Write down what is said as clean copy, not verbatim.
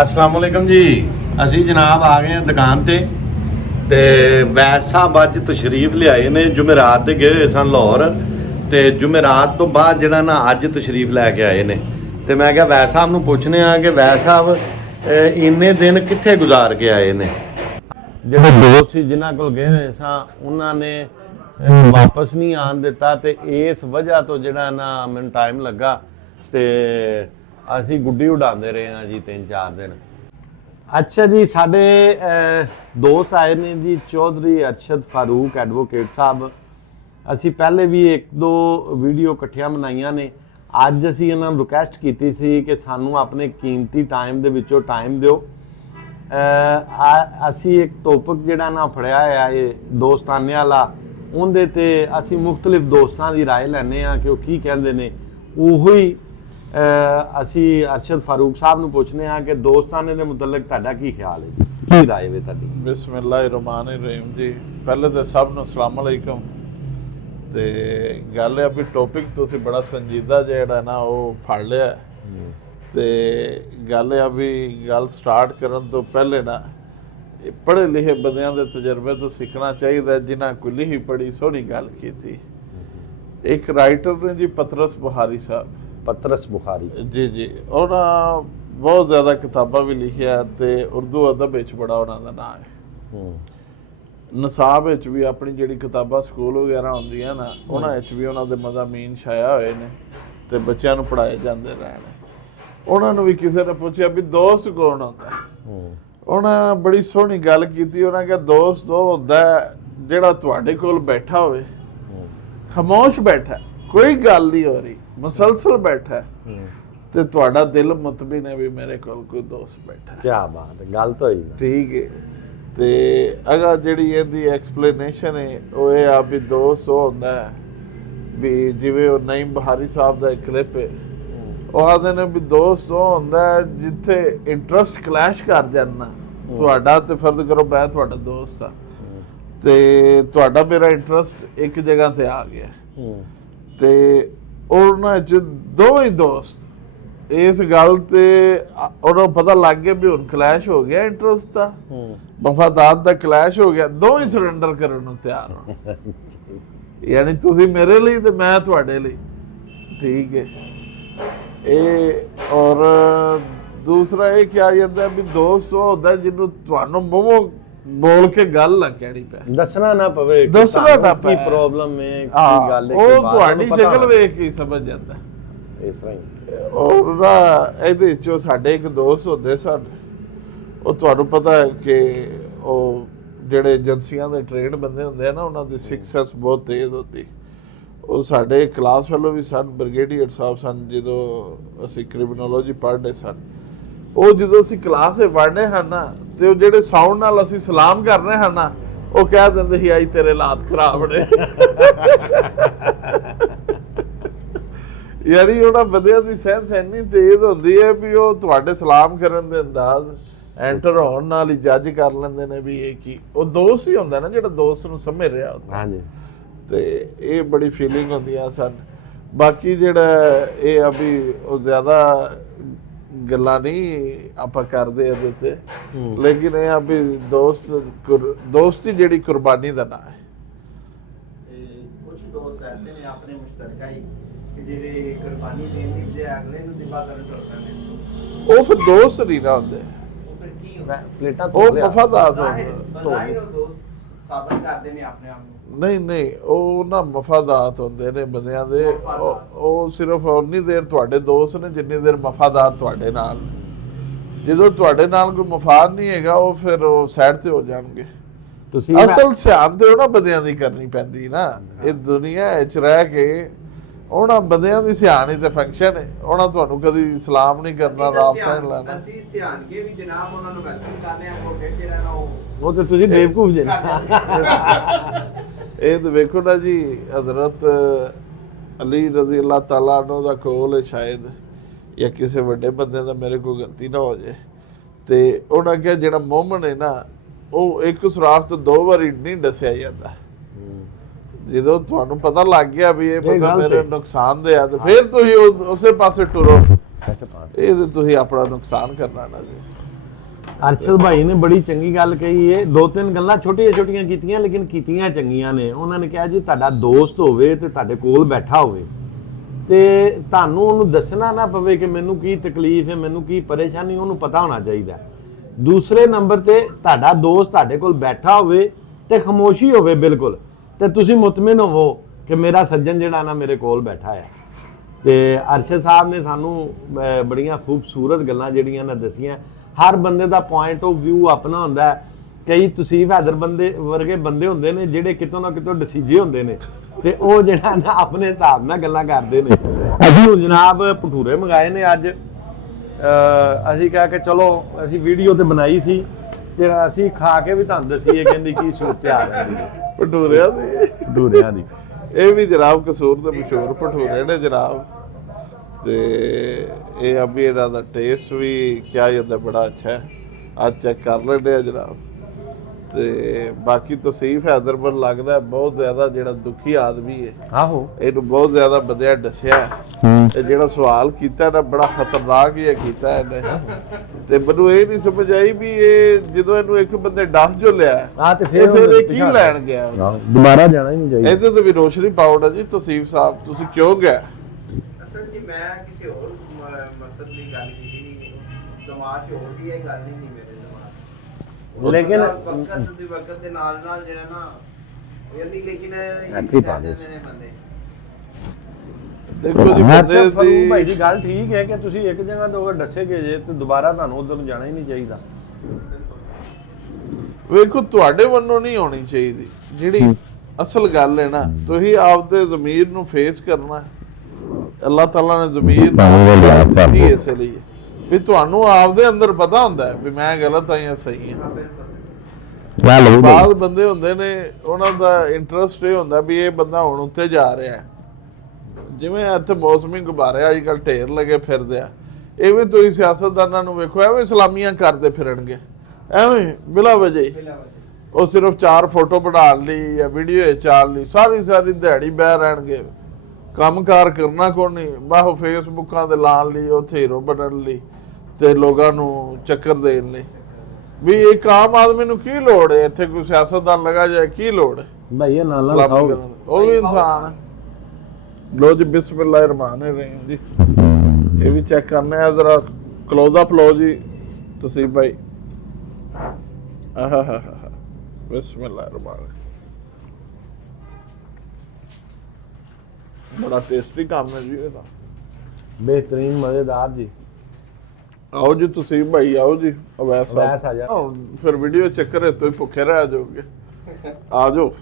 अस्सलाम वालेकुम जी। ਅਸੀਂ ਜਨਾਬ ਆ ਗਏ ਹਾਂ ਦੁਕਾਨ ਤੇ ਵੈਸ ਸਾਹਿਬ ਅੱਜ ਤਸ਼ਰੀਫ ਲਿਆਏ ਨੇ। ਜੁਮੇਰਾਤ ਤੇ ਗਏ ਹੋਏ ਸਨ ਲਾਹੌਰ ਤੇ ਜੁਮੇਰਾਤ ਤੋਂ ਬਾਅਦ ਜਿਹੜਾ ਨਾ ਅੱਜ ਤਸ਼ਰੀਫ ਲੈ ਕੇ ਆਏ ਨੇ ਤੇ ਮੈਂ ਕਿਹਾ ਵੈਸ ਸਾਹਿਬ ਨੂੰ ਪੁੱਛਨੇ ਆ ਕਿ ਵੈਸ ਸਾਹਿਬ ਇੰਨੇ ਦਿਨ ਕਿੱਥੇ ਗੁਜ਼ਾਰ ਕੇ ਆਏ ਨੇ। ਜਿਹੜੇ ਦੋਸਤ ਸੀ ਜਿਨ੍ਹਾਂ ਕੋਲ ਗਏ ਹੋਏ ਸਾਂ ਉਹਨਾਂ ਨੇ ਵਾਪਸ ਨਹੀਂ ਆਣ ਦਿੱਤਾ ਤੇ ਇਸ ਵਜ੍ਹਾ ਤੋਂ ਜਿਹੜਾ ਨਾ ਮੈਨੂੰ ਟਾਈਮ ਲੱਗਾ ਤੇ ਅਸੀਂ ਗੁੱਡੀ ਉਡਾਉਂਦੇ ਰਹੇ ਹਾਂ ਜੀ 3-4 ਦਿਨ। ਅੱਛਾ ਜੀ, ਸਾਡੇ ਦੋਸਤ ਆਏ ਨੇ ਜੀ ਚੌਧਰੀ ਅਰਸ਼ਦ ਫਾਰੂਕ ਐਡਵੋਕੇਟ ਸਾਹਿਬ। ਅਸੀਂ ਪਹਿਲੇ ਵੀ 1-2 ਵੀਡੀਓ ਇਕੱਠੀਆਂ ਬਣਾਈਆਂ ਨੇ। ਅੱਜ ਅਸੀਂ ਇਹਨਾਂ ਨੂੰ ਰਿਕੁਐਸਟ ਕੀਤੀ ਸੀ ਕਿ ਸਾਨੂੰ ਆਪਣੇ ਕੀਮਤੀ ਟਾਈਮ ਦੇ ਵਿੱਚੋਂ ਟਾਈਮ ਦਿਓ। ਅਸੀਂ ਇੱਕ ਟੌਪਿਕ ਜਿਹੜਾ ਨਾ ਫੜਿਆ ਹੋਇਆ ਇਹ ਦੋਸਤਾਨੇ ਵਾਲਾ, ਉਹਦੇ ਤੇ ਅਸੀਂ ਮੁਖਤਲਿਫ ਦੋਸਤਾਂ ਦੀ ਰਾਏ ਲੈਂਦੇ ਹਾਂ ਕਿ ਉਹ ਕੀ ਕਹਿੰਦੇ ਨੇ। ਉਹੀ ਅਸੀਂ ਅਰਸ਼ਦ ਫਾਰੂਕ ਸਾਹਿਬ ਨੂੰ ਪੁੱਛਨੇ ਆ ਕਿ ਦੋਸਤਾਨੇ ਦੇ ਮੁਤਲਕ ਤੁਹਾਡਾ ਕੀ ਖਿਆਲ ਹੈ, ਕੀ ਰਾਏ ਵੇ ਤੁਹਾਡੀ। ਬਿਸਮਿਲ੍ਲਾਹਿਰਰਹਿਮਾਨਿਰਰਹੀਮ ਜੀ। ਪਹਿਲੇ ਤਾਂ ਸਭ ਨੂੰ ਅਸਲਾਮ ਅਲੈਕੁਮ। ਤੇ ਗੱਲ ਹੈ ਵੀ ਟੌਪਿਕ ਤੁਸੀਂ ਬੜਾ ਸੰਜੀਦਾ ਜਿਹੜਾ ਨਾ ਉਹ ਫੜ ਲਿਆ ਤੇ ਗੱਲ ਹੈ ਵੀ ਗੱਲ ਸਟਾਰਟ ਕਰਨ ਤੋਂ ਪਹਿਲੇ ਨਾ ਪੜ੍ਹੇ ਲਿਖੇ ਬੰਦਿਆਂ ਦੇ ਤਜਰਬੇ ਤੋਂ ਸਿੱਖਣਾ ਚਾਹੀਦਾ, ਜਿਨ੍ਹਾਂ ਕੋਈ ਲਿਖੀ ਪੜ੍ਹੀ ਸੋਹਣੀ ਗੱਲ ਕੀਤੀ। ਇੱਕ ਰਾਈਟਰ ਨੇ ਜੀ ਪਤਰਸ ਬੁਖਾਰੀ ਸਾਹਿਬ, ਪਤਰਸ ਬੁਖਾਰੀ ਜੀ, ਉਹਨਾਂ ਬਹੁਤ ਜ਼ਿਆਦਾ ਕਿਤਾਬਾਂ ਵੀ ਲਿਖਿਆ ਤੇ ਉਰਦੂ ਅਦਬ ਵਿੱਚ ਬੜਾ ਉਹਨਾਂ ਦਾ ਨਾਮ ਹੈ। ਨਿਸਾਬ ਵਿੱਚ ਵੀ ਆਪਣੀ ਜਿਹੜੀ ਕਿਤਾਬਾਂ ਸਕੂਲ ਵਗੈਰਾ ਹੁੰਦੀਆਂ ਨਾ ਉਹਨਾਂ ਵਿੱਚ ਵੀ ਉਹਨਾਂ ਦੇ ਮਜ਼ਾਮੀਨ ਛਾਇਆ ਹੋਏ ਨੇ ਤੇ ਬੱਚਿਆਂ ਨੂੰ ਪੜ੍ਹਾਏ ਜਾਂਦੇ ਰਹੇ ਨੇ। ਉਹਨਾਂ ਨੂੰ ਵੀ ਕਿਸੇ ਨੇ ਪੁੱਛਿਆ ਵੀ ਦੋਸਤ ਕੌਣ ਹੁੰਦਾ, ਉਹਨਾਂ ਬੜੀ ਸੋਹਣੀ ਗੱਲ ਕੀਤੀ। ਉਹਨਾਂ ਕਿਹਾ ਦੋਸਤ ਉਹ ਹੁੰਦਾ ਜਿਹੜਾ ਤੁਹਾਡੇ ਕੋਲ ਬੈਠਾ ਹੋਵੇ, ਖਾਮੋਸ਼ ਬੈਠਾ, ਕੋਈ ਗੱਲ ਨਹੀਂ ਹੋ ਰਹੀ, ਮੁਸਲਸਲ ਬੈਠਾ ਤੇ ਤੁਹਾਡਾ ਦਿਲ ਮੁਤਮਿਨ ਹੈ ਵੀ ਮੇਰੇ ਕੋਲ ਕੋਈ ਦੋਸਤ ਬੈਠਾ। ਕੀ ਬਾਤ ਹੈ, ਗੱਲ ਤਾਂ ਹੋਈ। ਠੀਕ ਹੈ। ਤੇ ਅਗਾ ਜਿਹੜੀ ਇਹਦੀ ਐਕਸਪਲੇਨੇਸ਼ਨ ਹੈ ਉਹ ਇਹ ਆ ਵੀ ਦੋਸਤ ਉਹ ਹੁੰਦਾ ਵੀ ਜਿਵੇਂ ਉਹ ਨਈਮ ਬਹਾਰੀ ਸਾਹਿਬ ਦਾ ਇੱਕ ਕਲਿੱਪ ਹੈ, ਉਹ ਆਖਦੇ ਨੇ ਵੀ ਦੋਸਤ ਉਹ ਹੁੰਦਾ ਜਿੱਥੇ ਇੰਟਰਸਟ ਕਲੈਸ਼ ਕਰ ਜਾਣਾ। ਤੁਹਾਡਾ ਤੇ ਫਰਜ਼ ਕਰੋ ਮੈਂ ਤੁਹਾਡਾ ਦੋਸਤ ਆ ਤੇ ਤੁਹਾਡਾ ਮੇਰਾ ਇੰਟਰਸਟ ਇੱਕ ਜਗ੍ਹਾ ਤੇ ਆ ਗਿਆ ਤੇ ਉਹਨਾਂ 'ਚ ਦੋਵੇਂ ਦੋਸਤ ਇਸ ਗੱਲ ਤੇ ਉਹਨਾਂ ਨੂੰ ਪਤਾ ਲੱਗ ਗਿਆ ਵੀ ਹੁਣ ਕਲੈਸ਼ ਹੋ ਗਿਆ ਇੰਟਰਸਟ ਦਾ, ਵਫਾਦਾਰ ਦਾ ਕਲੈਸ਼ ਹੋ ਗਿਆ, ਦੋਵੇਂ ਸਰੈਂਡਰ ਕਰਨ ਨੂੰ ਤਿਆਰ ਹੋ। ਯਾਨੀ ਤੁਸੀਂ ਮੇਰੇ ਲਈ ਤੇ ਮੈਂ ਤੁਹਾਡੇ ਲਈ। ਠੀਕ ਹੈ। ਇਹ ਔਰ ਦੂਸਰਾ ਇਹ ਕਿਹਾ ਜਾਂਦਾ ਵੀ ਦੋਸਤ ਉਹ ਹੁੰਦਾ ਜਿਹਨੂੰ ਤੁਹਾਨੂੰ ਮੂੰਹੋਂ ਬੋਲ ਕੇ ਗੱਲ ਨਾ ਕਹਿਣੀ ਪਏ, ਦੱਸਣਾ ਨਾ ਪਵੇ, ਦੱਸਣਾ ਨਾ ਪਏ ਕੀ ਪ੍ਰੋਬਲਮ ਹੈ, ਕੀ ਗੱਲ ਹੈ, ਉਹ ਤੁਹਾਡੀ ਸ਼ਕਲ ਵੇਖ ਕੇ ਸਮਝ ਜਾਂਦਾ ਇਸ ਤਰ੍ਹਾਂ ਹੀ। ਔਰ ਇਹਦੇ ਚੋਂ ਸਾਡੇ ਇੱਕ ਦੋਸਤ ਹੁੰਦੇ ਸਨ, ਉਹ ਤੁਹਾਨੂੰ ਪਤਾ ਹੈ ਕਿ ਉਹ ਜਿਹੜੇ ਏਜੰਸੀਆਂ ਦੇ ਟ੍ਰੇਡ ਬੰਦੇ ਹੁੰਦੇ ਆ ਨਾ ਉਹਨਾਂ ਦੀ ਸਕਸੈਸ ਬਹੁਤ ਤੇਜ਼ ਹੁੰਦੀ। ਉਹ ਸਾਡੇ ਕਲਾਸ ਫੈਲੋ ਵੀ ਸਨ, ਬ੍ਰਿਗੇਡੀਅਰ ਸਾਹਿਬ ਸਨ ਜਦੋਂ ਅਸੀਂ ਕ੍ਰਿਮੀਨੋਲੋਜੀ ਪੜ੍ਹਦੇ ਸਨ। ਉਹ ਜਦੋਂ ਅਸੀਂ ਕਲਾਸ 'ਚ ਪੜ੍ਹਦੇ ਹਨ ਨਾ ਤੇ ਉਹ ਜਿਹੜੇ ਸਾਊਂਡ ਨਾਲ ਅਸੀਂ ਸਲਾਮ ਕਰ ਰਹੇ ਹਨ ਨਾ ਉਹ ਕਹਿ ਦਿੰਦੇ ਸੀ ਆਈ ਤੇਰੇ ਲਾਤ ਖਰਾਬ ਨੇ। ਯਾਨੀ ਉਹਨਾਂ ਬੰਦਿਆਂ ਦੀ ਸੈਂਸ ਇੰਨੀ ਤੇਜ਼ ਹੁੰਦੀ ਹੈ ਵੀ ਉਹ ਤੁਹਾਡੇ ਸਲਾਮ ਕਰਨ ਦੇ ਅੰਦਾਜ਼ ਐਂਟਰ ਹੋਣ ਨਾਲ ਹੀ ਜੱਜ ਕਰ ਲੈਂਦੇ ਨੇ ਵੀ ਇਹ ਕੀ। ਉਹ ਦੋਸਤ ਹੀ ਹੁੰਦਾ ਨਾ ਜਿਹੜਾ ਦੋਸਤ ਨੂੰ ਸਮਝ ਰਿਹਾ ਹੁੰਦਾ। ਹਾਂਜੀ। ਤੇ ਇਹ ਬੜੀ ਫੀਲਿੰਗ ਹੁੰਦੀਆਂ ਸਨ। ਬਾਕੀ ਜਿਹੜਾ ਇਹ ਆ ਵੀ ਉਹ ਜ਼ਿਆਦਾ ਗੱਲਾਂ ਨਹੀਂ ਆਪਾਂ ਕਰਦੇ ਇਹਦੇ ਤੇ, ਲੇਕਿਨ ਇਹ ਆ ਵੀ ਦੋਸਤੀ ਜਿਹੜੀ ਕੁਰਬਾਨੀ ਦਾ ਨਾਂ ਹੈ। ਕੁਝ ਦੋਸਤ ਐਸੇ ਨੇ ਆਪਣੇ ਮੁਸ਼ਤਰਕਾ ਹੀ ਕਿ ਜਿਹੜੇ ਕੁਰਬਾਨੀ ਦੇਣ ਦੀ ਬਜਾਏ ਅਗਲੇ ਨੂੰ ਦਿਬਾ ਕਰਨ ਤੋਂ ਕਰਦੇ, ਉਹ ਫਿਰ ਦੋਸਤ ਨਹੀਂ ਨਾ ਹੁੰਦੇ, ਉਹ ਫਿਰ ਕੀ ਹੁੰਦਾ, ਪਲੇਟਾਂ ਉਹ ਵਫਾਦਾਰ ਹੁੰਦੇ। ਦੋਸਤ ਸਾਬਤ ਕਰਦੇ ਨੇ ਆਪਣੇ ਆਪ ਨੂੰ। ਨਹੀਂ ਉਹ ਨਾ ਮਫਾਦਾਤ ਹੁੰਦੇ ਨੇ ਬੰਦਿਆਂ ਦੇ। ਉਹ ਸਿਰਫ ਉਨੀ ਦੇਰ ਤੁਹਾਡੇ ਦੋਸਤ ਨੇ ਜਿੰਨੀ ਦੇਰ ਮਫਾਦਾਤ ਤੁਹਾਡੇ ਨਾਲ। ਜਦੋਂ ਤੁਹਾਡੇ ਨਾਲ ਕੋਈ ਮਫਾਦ ਨਹੀਂ ਹੈਗਾ ਉਹ ਫਿਰ ਉਹ ਸਾਈਡ ਤੇ ਹੋ ਜਾਣਗੇ। ਤੁਸੀਂ ਅਸਲ ਸਿਆਣ ਤੇ ਉਹਨਾਂ ਬੰਦਿਆਂ ਦੀ ਕਰਨੀ ਪੈਂਦੀ ਨਾ। ਇਹ ਦੁਨੀਆ ਵਿੱਚ ਰਹਿ ਕੇ ਉਹਨਾਂ ਬੰਦਿਆਂ ਦੀ ਸਿਆਣੀ ਤੇ ਫੰਕਸ਼ਨ ਹੈ। ਉਹਨਾਂ ਤੁਹਾਨੂੰ ਕਦੀ ਸਲਾਮ ਨਹੀਂ ਕਰਨਾ, ਰਾਬਤਾ ਨਹੀਂ ਲਾਣਾ। ਅਸੀਂ ਸਿਆਣ ਕੇ ਵੀ ਜਨਾਬ ਉਹਨਾਂ ਨੂੰ ਵੈਲਕਮ ਕਰਦੇ ਆ, ਉਹ ਫਿਰ ਜਿਹੜਾ ਉਹ ਤੇ ਤੁਸੀਂ ਬੇਵਕੂਫ ਜੇ। ਇਹ ਤਾਂ ਵੇਖੋ ਨਾ ਜੀ, ਹਜ਼ਰਤ ਅਲੀ ਰਜ਼ੀ ਅੱਲਾਹ ਤਾਲਾ ਅਨਹੂ ਦਾ ਕੋਲ ਹੈ ਸ਼ਾਇਦ, ਜਾਂ ਕਿਸੇ ਵੱਡੇ ਬੰਦੇ ਦਾ, ਮੇਰੇ ਕੋਲ ਗਲਤੀ ਨਾ ਹੋ ਜਾਏ, ਤੇ ਉਹਨਾਂ ਕਿਹਾ ਜਿਹੜਾ ਮੋਮਨ ਹੈ ਨਾ ਉਹ ਇੱਕ ਸੁਰਾਖ ਤੋਂ 2 ਵਾਰੀ ਨਹੀਂ ਦੱਸਿਆ ਜਾਂਦਾ। ਜਦੋਂ ਤੁਹਾਨੂੰ ਪਤਾ ਲੱਗ ਗਿਆ ਵੀ ਇਹ ਬੰਦਾ ਮੇਰੇ ਨੁਕਸਾਨ ਦੇ ਆ ਤੇ ਫਿਰ ਤੁਸੀਂ ਉਸੇ ਪਾਸੇ ਟੁਰੋ। ਇਹ ਤੇ ਤੁਸੀਂ ਆਪਣਾ ਨੁਕਸਾਨ ਕਰਨਾ ਨਾ ਜੀ। ਅਰਸ਼ਦ ਭਾਈ ਨੇ ਬੜੀ ਚੰਗੀ ਗੱਲ ਕਹੀ ਏ, ਦੋ ਤਿੰਨ ਗੱਲਾਂ ਛੋਟੀਆਂ ਕੀਤੀਆਂ ਲੇਕਿਨ ਕੀਤੀਆਂ ਚੰਗੀਆਂ ਨੇ। ਉਹਨਾਂ ਨੇ ਕਿਹਾ ਜੀ ਤੁਹਾਡਾ ਦੋਸਤ ਹੋਵੇ ਤੇ ਤੁਹਾਡੇ ਕੋਲ ਬੈਠਾ ਹੋਵੇ ਤੇ ਤੁਹਾਨੂੰ ਉਹਨੂੰ ਦੱਸਣਾ ਨਾ ਪਵੇ ਕਿ ਮੈਨੂੰ ਕੀ ਤਕਲੀਫ ਹੈ, ਮੈਨੂੰ ਕੀ ਪਰੇਸ਼ਾਨੀ, ਉਹਨੂੰ ਪਤਾ ਹੋਣਾ ਚਾਹੀਦਾ। ਦੂਸਰੇ ਨੰਬਰ ਤੇ ਤੁਹਾਡਾ ਦੋਸਤ ਤੁਹਾਡੇ ਕੋਲ ਬੈਠਾ ਹੋਵੇ ਤੇ ਖਾਮੋਸ਼ੀ ਹੋਵੇ ਬਿਲਕੁਲ, ਤੇ ਤੁਸੀਂ ਮੁਤਮਿਨ ਹੋਵੋ ਕਿ ਮੇਰਾ ਸੱਜਣ ਜਿਹੜਾ ਨਾ ਮੇਰੇ ਕੋਲ ਬੈਠਾ ਹੈ। ਤੇ ਅਰਸ਼ਦ ਸਾਹਿਬ ਨੇ ਸਾਨੂੰ ਬੜੀਆਂ ਖੂਬਸੂਰਤ ਗੱਲਾਂ ਜਿਹੜੀਆਂ ਨੇ ਦਸੀਆਂ। ਹਰ ਬੰਦੇ ਦਾ ਪੁਆਇੰਟ ਆਫ ਵਿਊ ਆਪਣਾ ਹੁੰਦਾ ਹੈ। ਕਈ ਤਸੀਫ ਹੈਦਰ ਬੰਦੇ ਵਰਗੇ ਬੰਦੇ ਹੁੰਦੇ ਨੇ ਜਿਹੜੇ ਕਿਤੋਂ ਨਾ ਕਿਤੋਂ ਡਸੀਜੇ ਹੁੰਦੇ ਨੇ ਤੇ ਉਹ ਜਿਹੜਾ ਨਾ ਆਪਣੇ ਹਿਸਾਬ ਨਾਲ ਗੱਲਾਂ ਕਰਦੇ ਨੇ। ਅਸੀਂ ਹੁਣ ਜਨਾਬ ਭਟੂਰੇ ਮੰਗਾਏ ਨੇ ਅੱਜ। ਅਸੀਂ ਕਿਹਾ ਕਿ ਚਲੋ ਅਸੀਂ ਵੀਡੀਓ ਤੇ ਬਣਾਈ ਸੀ ਤੇ ਅਸੀਂ ਖਾ ਕੇ ਵੀ ਤੁਹਾਨੂੰ ਦਸੀਏ ਕਹਿੰਦੀ ਕੀ ਸੂਰਤ ਆ ਜਾਂਦੀ ਭਟੂਰਿਆਂ ਦੀ। ਇਹ ਵੀ ਜਨਾਬ ਕਸੂਰ ਦੇ ਮਸ਼ਹੂਰ ਭਟੂਰੇ ਨੇ ਜਨਾਬ, ਤੇ ਇਹ ਅਭੀ ਇਹਨਾਂ ਦਾ ਟੇਸਟ ਵੀ ਕਿਹਾ ਜਾਂਦਾ ਬੜਾ ਅੱਛਾ ਹੈ। ਅੱਜ ਚੈੱਕ ਕਰ ਲੈਂਦੇ ਆ ਜਨਾਬ। ਤੇ ਬਾਕੀ ਤਸੀਫ ਹੈਦਰਬਨ ਲੱਗਦਾ ਬਹੁਤ ਜ਼ਿਆਦਾ ਜਿਹੜਾ ਦੁਖੀ ਆਦਮੀ ਹੈ, ਆਹੋ ਇਹਨੂੰ ਬਹੁਤ ਜ਼ਿਆਦਾ ਬੰਦਿਆਂ ਦੱਸਿਆ ਤੇ ਜਿਹੜਾ ਸਵਾਲ ਕੀਤਾ ਨਾ ਬੜਾ ਖਤਰਨਾਕ ਹੀ ਕੀਤਾ ਇਹਨੇ। ਤੇ ਮੈਨੂੰ ਇਹ ਨਹੀਂ ਸਮਝ ਆਈ ਵੀ ਇਹ ਜਦੋਂ ਇਹਨੂੰ ਇੱਕ ਬੰਦੇ ਦੱਸ ਜੋ ਲਿਆ ਤੇ ਫਿਰ ਇਹ ਕੀ ਲੈਣ ਗਿਆ। ਦੁਬਾਰਾ ਜਾਣਾ ਹੀ ਨਹੀਂ ਚਾਹੀਦਾ। ਇਹਦੇ ਤੇ ਵੀ ਰੋਸ਼ਨੀ ਪਾਉਣਾ ਜੀ। ਤਸੀਫ ਸਾਹਿਬ ਤੁਸੀਂ ਕਿਉਂ ਗਏ? ਅਸਲ ਜੀ ਮੈਂ ਕਿਸੇ ਹੋਰ ਮਕਸਦ ਦੀ ਗੱਲ ਕੀਤੀ, ਦਿਮਾਗ 'ਚ ਹੋਰ ਵੀ ਇਹ ਗੱਲ ਨਹੀਂ ਮੇਰੇ ਦਿਮਾਗ, ਲੇਕਿਨ ਵਕਤ ਦੇ ਨਾਲ ਜਿਹੜਾ ਨਾ ਇਹਦੀ ਲੇਕਿਨ ਇੱਥੇ ਪਾ ਦੇ। ਬੰਦੇ ਦੇਖੋ ਜੀ ਬੰਦੇ ਫਰੂਕ ਭਾਈ ਦੀ ਦੀ ਗੱਲ ਠੀਕ ਹੈ ਕਿ ਤੁਸੀਂ ਇੱਕ ਜਗ੍ਹਾ ਤੋਂ ਦੱਸੇ ਗਏ ਜੇ ਤੇ ਦੁਬਾਰਾ ਤੁਹਾਨੂੰ ਉਧਰ ਨੂੰ ਜਾਣਾ ਹੀ ਨਹੀਂ ਚਾਹੀਦਾ। ਵੇਖੋ ਤੁਹਾਡੇ ਵੱਲੋਂ ਨਹੀਂ ਹੋਣੀ ਚਾਹੀਦੀ। ਜਿਹੜੀ ਅਸਲ ਗੱਲ ਹੈ ਨਾ, ਤੁਸੀਂ ਆਪਦੇ ਜ਼ਮੀਰ ਨੂੰ ਫੇਸ ਕਰਨਾ। ਅੱਲਾਹ ਤਾਲਾ ਨੇ ਜ਼ਮੀਰ ਦਿੱਤੀ ਇਸ ਲਈ ਵੀ ਤੁਹਾਨੂੰ ਆਪਦੇ ਅੰਦਰ ਪਤਾ ਹੁੰਦਾ ਹੈ ਵੀ ਮੈਂ ਗਲਤ ਹਾਂ ਜਾਂ ਸਹੀ ਹਾਂ। ਬਾਅਦ ਬੰਦੇ ਹੁੰਦੇ ਨੇ ਉਹਨਾਂ ਦਾ ਇੰਟਰਸਟ ਇਹ ਹੁੰਦਾ ਵੀ ਇਹ ਬੰਦਾ ਹੁਣ ਉੱਤੇ ਜਾ ਰਿਹਾ ਹੈ। ਜਿਵੇਂ ਇੱਥੇ ਮੌਸਮੀ ਗੁਬਾਰੇ ਅੱਜ ਕੱਲ੍ਹ ਢੇਰ ਲੱਗੇ ਫਿਰਦੇ ਆ, ਐਵੇਂ ਤੁਸੀਂ ਸਿਆਸਤਦਾਨਾਂ ਨੂੰ ਵੇਖੋ ਐਵੇਂ ਸਲਾਮੀਆਂ ਕਰਦੇ ਫਿਰਨਗੇ ਐਵੇਂ ਬਿਲਾ ਵਜ੍ਹਾ ਹੀ। ਉਹ ਸਿਰਫ 4 ਫੋਟੋ ਬਣਾਉਣ ਲਈ ਜਾਂ ਵੀਡੀਓ ਚਾਲ ਲਈ ਸਾਰੀ ਦਿਹਾੜੀ ਬਹਿ ਰਹਿਣਗੇ। ਕੰਮਕਾਰ ਕਰਨਾ ਕੋਈ ਨਹੀਂ, ਬਾਹੋ ਫੇਸਬੁੱਕਾਂ ਤੇ ਲਾਉਣ ਲਈ, ਉੱਥੇ ਹੀਰੋ ਬਣਨ ਲਈ ਤੇ ਲੋਕਾਂ ਨੂੰ ਚੱਕਰ ਦੇਣ ਲਈ। ਵੀ ਇੱਕ ਆਮ ਆਦਮੀ ਨੂੰ ਕੀ ਲੋੜ ਹੈ ਇੱਥੇ ਕੋਈ ਸਿਆਸਤਦਾਨ ਲਗਾ ਜਾਏ? ਕੀ ਲੋੜ ਹੈ ਭਾਈ ਇਹ ਨਾਲ ਸਲਾਮੀ ਖਾਓ। ਕਰਨ ਦੀ? ਉਹ ਵੀ ਇਨਸਾਨ ਹੈ। ਲੋ ਜੀ ਬਿਸਮਿਲ੍ਲਾਹਿਰ ਰਹਿਮਾਨਿਰ ਰਹੀਮ ਜੀ। ਇਹ ਵੀ ਚੈੱਕ ਕਰਨਾ ਹੈ ਜ਼ਰਾ ਕਲੋਜ਼ ਅਪ ਲਓ ਜੀ ਤੁਸੀਂ ਭਾਈ। ਆਹਾ ਬਿਸਮਿਲ੍ਲਾਹਿਰ ਰਹਿਮਾਨਿਰ। ਬੜਾ ਟੇਸਟੀ ਕੰਮ ਹੈ ਜੀ ਇਹਦਾ, ਬਿਹਤਰੀਨ ਮਜ਼ੇਦਾਰ ਜੀ। ਆਓ ਜੀ ਤੁਸੀਂ ਭਾਈ ਆਓ ਜੀ। ਅਵੈਸ ਆ ਜਾ। ਫਿਰ ਵੀਡੀਓ ਚੱਕਰ ਹੈ ਤੁਸੀਂ ਭੁੱਖੇ ਰਹਿ ਜਾਓਗੇ। ਆ ਜਾਓ।